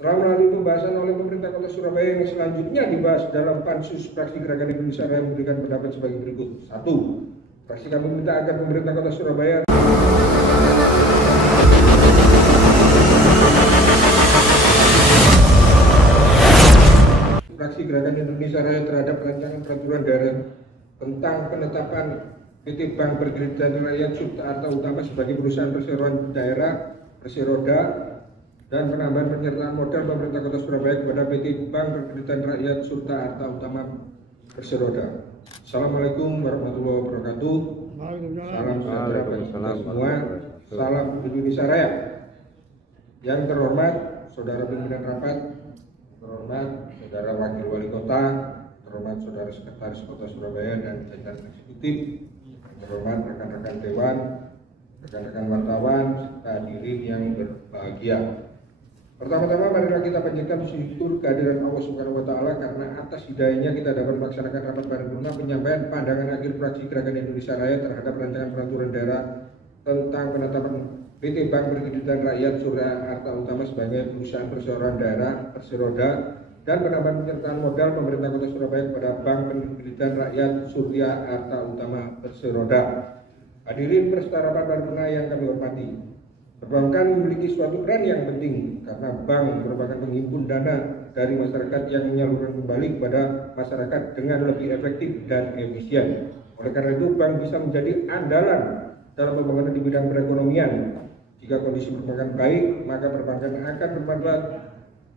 Setelah melalui pembahasan oleh pemerintah Kota Surabaya yang selanjutnya dibahas dalam Pansus Fraksi Gerakan Indonesia Raya memberikan pendapat sebagai berikut. 1. Fraksi kami meminta agar pemerintah Kota Surabaya Fraksi Gerakan Indonesia Raya terhadap rancangan peraturan daerah tentang penetapan PT Bank Perkreditan Rakyat Surta Arta Utama sebagai perusahaan perseroan daerah Perseroda dan penambahan penyertaan modal pemerintah Kota Surabaya kepada PT Bank Perkreditan Rakyat Surta Arta Utama Perseroda. Assalamualaikum warahmatullahi wabarakatuh. Salam sejahtera bagi kita semua. Salam Indonesia Raya. Yang terhormat Saudara Pimpinan Rapat, terhormat Saudara Wakil Wali Kota, terhormat Saudara Sekretaris Kota Surabaya dan jajaran eksekutif, terhormat rekan-rekan dewan, rekan-rekan wartawan, serta hadirin yang berbahagia. Pertama-tama marilah kita panjatkan syukur kehadiran Allah Subhanahu wa taala karena atas hidayahnya kita dapat melaksanakan rapat paripurna penyampaian pandangan akhir Fraksi Gerakan Indonesia Raya terhadap rancangan peraturan daerah tentang penetapan PT Bank Perkreditan Rakyat Surya Arta Utama sebagai perusahaan perseroan daerah Perseroda dan penambahan penyertaan modal pemerintah Kota Surabaya kepada Bank Perkreditan Rakyat Surya Arta Utama Perseroda. Hadirin peserta rapat paripurna yang kami hormati. Perbankan memiliki suatu peran yang penting karena bank merupakan penghimpun dana dari masyarakat yang menyalurkan kembali kepada masyarakat dengan lebih efektif dan efisien. Oleh karena itu, bank bisa menjadi andalan dalam pembangunan di bidang perekonomian. Jika kondisi perbankan baik, maka perbankan akan bermanfaat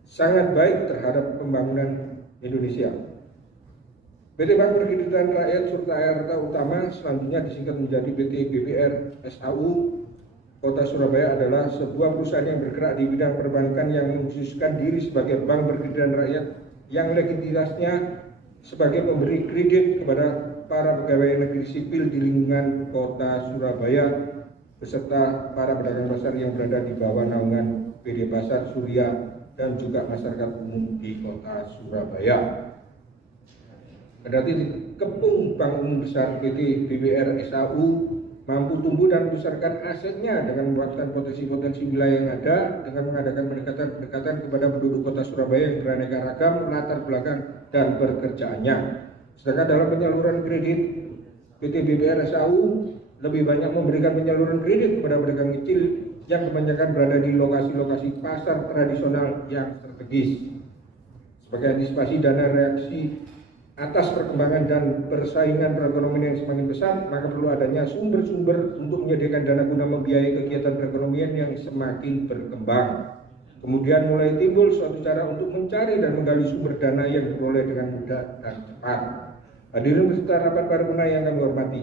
sangat baik terhadap pembangunan Indonesia. PT Bank Perkreditan Rakyat Surta Arta Utama selanjutnya disingkat menjadi PT BPR SAU Kota Surabaya adalah sebuah perusahaan yang bergerak di bidang perbankan yang mengkhususkan diri sebagai bank perkreditan rakyat yang legitimitasnya sebagai pemberi kredit kepada para pegawai negeri sipil di lingkungan Kota Surabaya beserta para pedagang pasar yang berada di bawah naungan PD Pasar Surya dan juga masyarakat umum di Kota Surabaya. Kendati dikepung Bank Umum Besar PT BPR SAU mampu tumbuh dan membesarkan asetnya dengan memanfaatkan potensi-potensi wilayah yang ada dengan mengadakan pendekatan kepada penduduk Kota Surabaya yang beraneka ragam latar belakang dan pekerjaannya. Sedangkan dalam penyaluran kredit, PT BPR SAU lebih banyak memberikan penyaluran kredit kepada pedagang kecil yang kebanyakan berada di lokasi-lokasi pasar tradisional yang strategis. Sebagai antisipasi dana reaksi atas perkembangan dan persaingan perekonomian yang semakin besar, maka perlu adanya sumber-sumber untuk menyediakan dana guna membiayai kegiatan perekonomian yang semakin berkembang. Kemudian mulai timbul suatu cara untuk mencari dan menggali sumber dana yang diperoleh dengan mudah dan cepat. Hadirin peserta rapat paripurna yang kami hormati.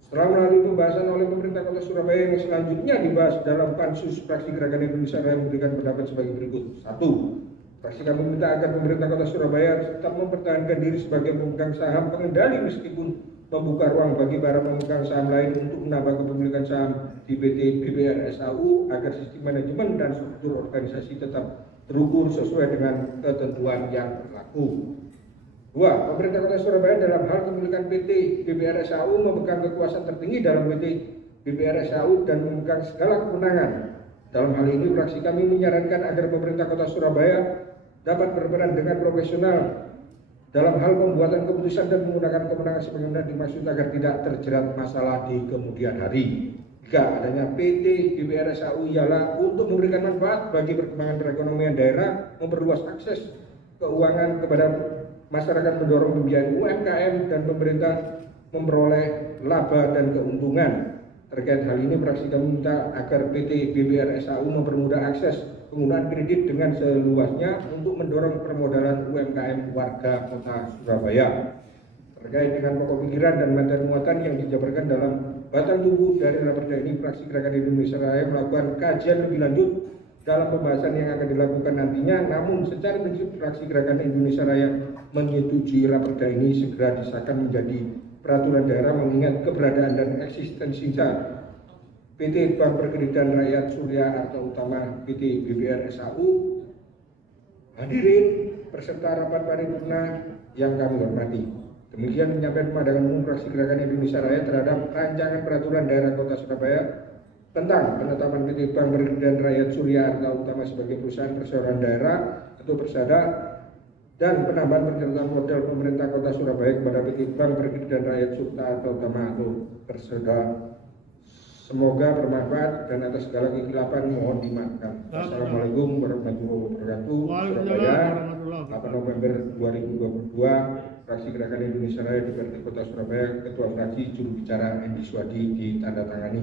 Setelah melalui pembahasan oleh pemerintah Kota Surabaya yang selanjutnya dibahas dalam Pansus Fraksi Gerakan Indonesia Raya memberikan pendapat sebagai berikut. 1. Fraksi kami meminta agar pemerintah Kota Surabaya tetap mempertahankan diri sebagai pemegang saham pengendali meskipun membuka ruang bagi para pemegang saham lain untuk menambah kepemilikan saham di PT BPR SAU agar sistem manajemen dan struktur organisasi tetap terukur sesuai dengan ketentuan yang berlaku. 2. Pemerintah Kota Surabaya dalam hal kepemilikan PT BPR SAU memegang kekuasaan tertinggi dalam PT BPR SAU dan memegang segala kewenangan. Dalam hal ini, fraksi kami menyarankan agar pemerintah Kota Surabaya dapat berperan dengan profesional dalam hal pembuatan keputusan dan menggunakan kewenangan sebagaimana dimaksud agar tidak terjerat masalah di kemudian hari. 3. Adanya PT BPR SAU ialah untuk memberikan manfaat bagi perkembangan perekonomian daerah, memperluas akses keuangan kepada masyarakat, mendorong pembiayaan UMKM dan pemerintah memperoleh laba dan keuntungan. Terkait hal ini, fraksi kami minta agar PT BPR SAU mempermudah akses penggunaan kredit dengan seluasnya untuk mendorong permodalan UMKM warga Kota Surabaya. Terkait dengan pokok pikiran dan materi muatan yang dijabarkan dalam batang tubuh dari raperda ini, Fraksi Gerakan Indonesia Raya melakukan kajian lebih lanjut dalam pembahasan yang akan dilakukan nantinya. Namun secara prinsip Fraksi Gerakan Indonesia Raya menyetujui raperda ini segera disahkan menjadi peraturan daerah mengingat keberadaan dan eksistensinya PT Bank Perkreditan Rakyat Surya Arta Utama PT BPR SAU. Hadirin peserta rapat paripurna yang kami hormati. Demikian menyampaikan pandangan umum Fraksi Gerakan Indonesia Raya terhadap rancangan peraturan daerah Kota Surabaya tentang penetapan PT Bank Pegadaian Rakyat Surya Arta Utama sebagai perusahaan perseroan daerah atau Persada dan penambahan persyaratan modal pemerintah Kota Surabaya kepada PT Bank Pegadaian Rakyat Surya Arta Utama atau Persada. Semoga bermanfaat dan atas segala kekhilafan mohon dimaafkan. Assalamualaikum warahmatullahi wabarakatuh. Surabaya, 8 November 2022, Fraksi Gerakan Indonesia Raya DPRD Kota Surabaya, Ketua Fraksi Juru Bicara Endi Swadi ditandatangani.